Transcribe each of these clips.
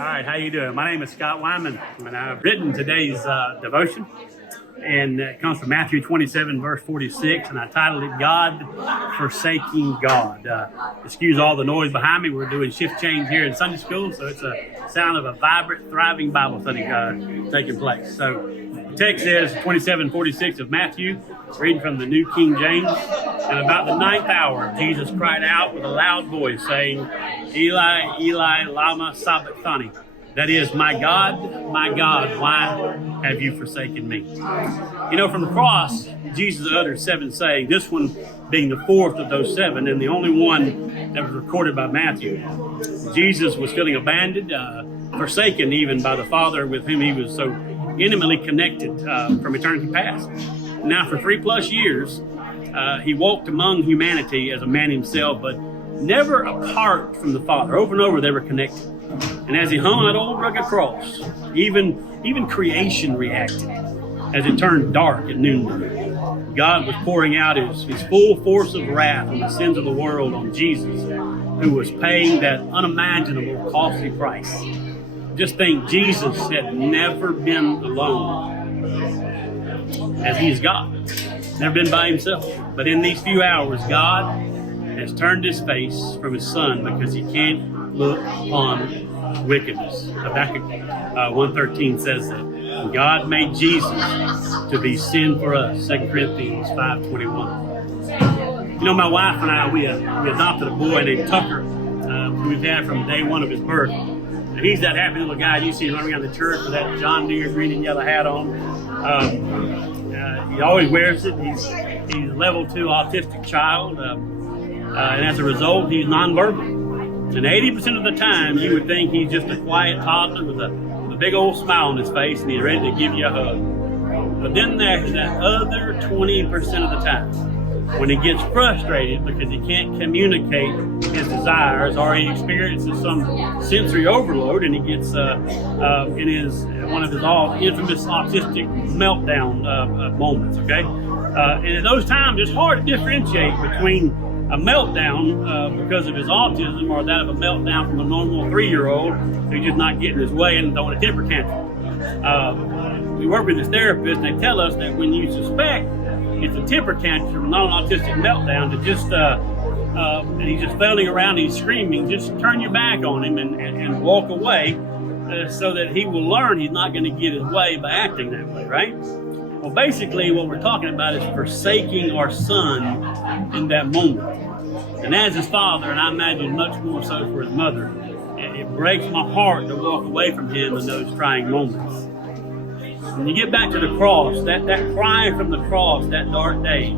All right, how you doing? My name is Scott Weinmann, and I've written today's devotion, and it comes from Matthew 27, verse 46, and I titled it, God, Forsaking God. Excuse all the noise behind me. We're doing shift change here in Sunday school, so it's a sound of a vibrant, thriving Bible study taking place. So the text says 27:46 of Matthew, reading from the New King James, and about the ninth hour, Jesus cried out with a loud voice, saying, Eli, Eli, lama sabachthani. That is, my God, why have you forsaken me? You know, from the cross, Jesus uttered 7 sayings, this one being the fourth of those 7, and the only one that was recorded by Matthew. Jesus was feeling abandoned, forsaken even by the Father with whom he was so intimately connected from eternity past. Now, for 3+ years, he walked among humanity as a man himself, but never apart from the Father. Over and over, they were connected. And as he hung on that old rugged cross, even creation reacted as it turned dark at noonday. God was pouring out his full force of wrath on the sins of the world on Jesus, who was paying that unimaginable costly price. Just think, Jesus had never been alone, as he is God. Never been by himself. But in these few hours, God has turned his face from his Son because he can't look on wickedness. Habakkuk 1:13 says that. God made Jesus to be sin for us. 2 Corinthians 5:21. You know, my wife and I, we adopted a boy named Tucker, who we've had from day one of his birth. And he's that happy little guy you see running around the church with that John Deere green and yellow hat on. He always wears it. He's a level 2 autistic child. And as a result, he's nonverbal. And 80% of the time, you would think he's just a quiet toddler with a big old smile on his face, and he's ready to give you a hug. But then there's that other 20% of the time, when he gets frustrated because he can't communicate his desires, or he experiences some sensory overload, and he gets in one of his infamous autistic meltdown moments. Okay, and at those times, it's hard to differentiate between a meltdown because of his autism or that of a meltdown from a normal 3-year-old who's just not getting his way and throwing a temper tantrum. We work with this therapist, and they tell us that when you suspect it's a temper tantrum, not an autistic meltdown, to just and he's just flailing around, he's screaming, just turn your back on him and walk away so that he will learn he's not going to get his way by acting that way, right? Well, basically, what we're talking about is forsaking our son in that moment. And as his father, and I imagine much more so for his mother, it breaks my heart to walk away from him in those trying moments. When you get back to the cross, that cry from the cross that dark day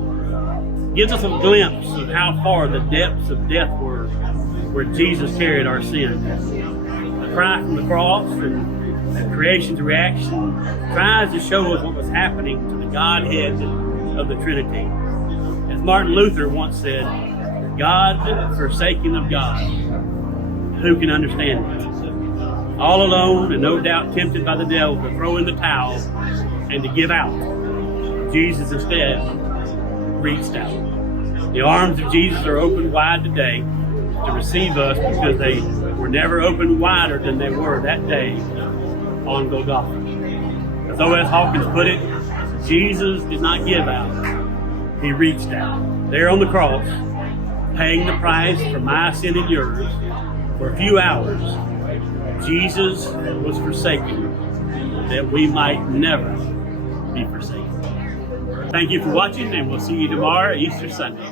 gives us a glimpse of how far the depths of death were where Jesus carried our sin. The cry from the cross and creation's reaction tries to show us what was happening to the Godhead of the Trinity. As Martin Luther once said, God forsaken of God, who can understand it? All alone and no doubt tempted by the devil to throw in the towel and to give out. Jesus instead reached out. The arms of Jesus are open wide today to receive us because they were never opened wider than they were that day on Golgotha. As O.S. Hawkins put it, Jesus did not give out, he reached out. There on the cross, paying the price for my sin and yours, for a few hours, Jesus was forsaken that we might never be forsaken. Thank you for watching, and we'll see you tomorrow, Easter Sunday.